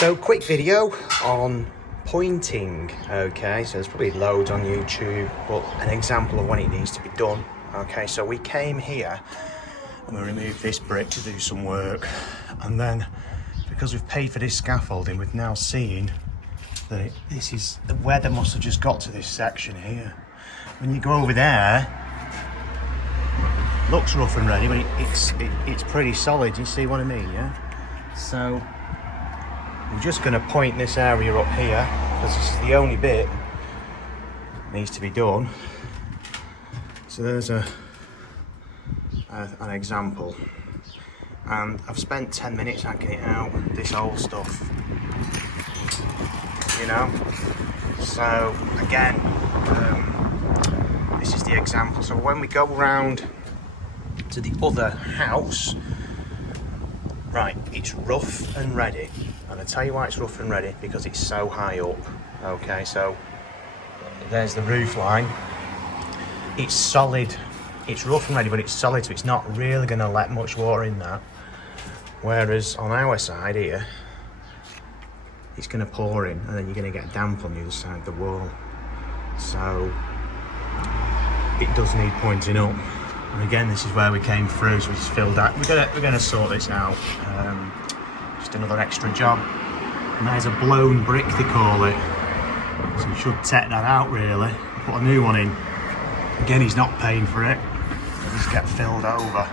So quick video on pointing. Okay, so there's probably loads on YouTube, but an example of when it needs to be done. Okay, so we came here and we removed this brick to do some work, and then because we've paid for this scaffolding, we've now seen that this is the weather must have just got to this section here. When you go over there, looks rough and ready, but it's pretty solid. You see what I mean? Yeah. So I'm just going to point this area up here because this is the only bit that needs to be done. So there's an example, and I've spent 10 minutes hacking it out, this old stuff, you know. So again, this is the example. So when we go round to the other house, right, it's rough and ready, and I'll tell you why it's rough and ready, because it's so high up. Okay, so there's the roof line. It's solid, it's rough and ready, but it's solid, so it's not really going to let much water in that. Whereas on our side here, it's going to pour in, and then you're going to get damp on the other side of the wall. So it does need pointing up. And again, this is where we came through, so we just filled that. We're gonna sort this out. Just another extra job. And there's a blown brick, they call it. So we should take that out really. Put a new one in. Again, he's not paying for it. It'll just get filled over.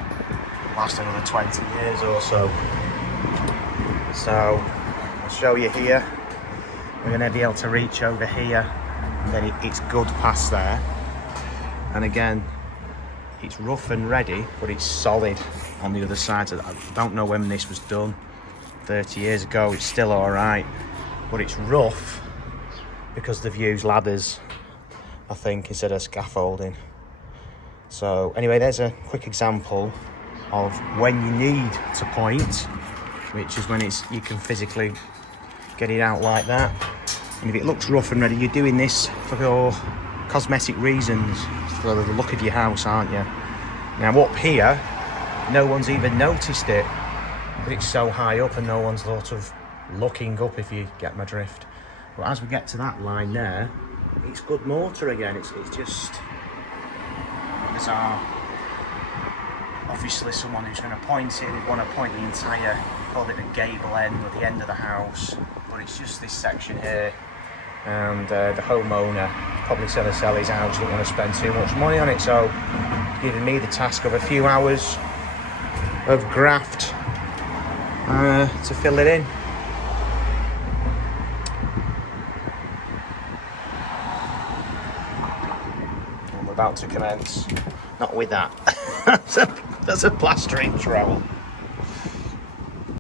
Last another 20 years or so. So I'll show you here. We're gonna be able to reach over here, and then it's good past there. And again, it's rough and ready, but it's solid on the other side. I don't know when this was done, 30 years ago. It's still all right, but it's rough because they've used ladders, I think, instead of scaffolding. So anyway, there's a quick example of when you need to point, which is when you can physically get it out like that. And if it looks rough and ready, you're doing this for your cosmetic reasons, for the look of your house, aren't you? Now up here, no one's even noticed it, but it's so high up and no one's sort of looking up, if you get my drift. But as we get to that line there, it's good mortar again. It's just bizarre. Obviously someone who's going to point it would want to point the entire, call it the gable end or the end of the house, but it's just this section here. And the homeowner probably going to sell his house, doesn't want to spend too much money on it, so giving me the task of a few hours of graft to fill it in. I'm about to commence, not with that. That's a plastering trowel.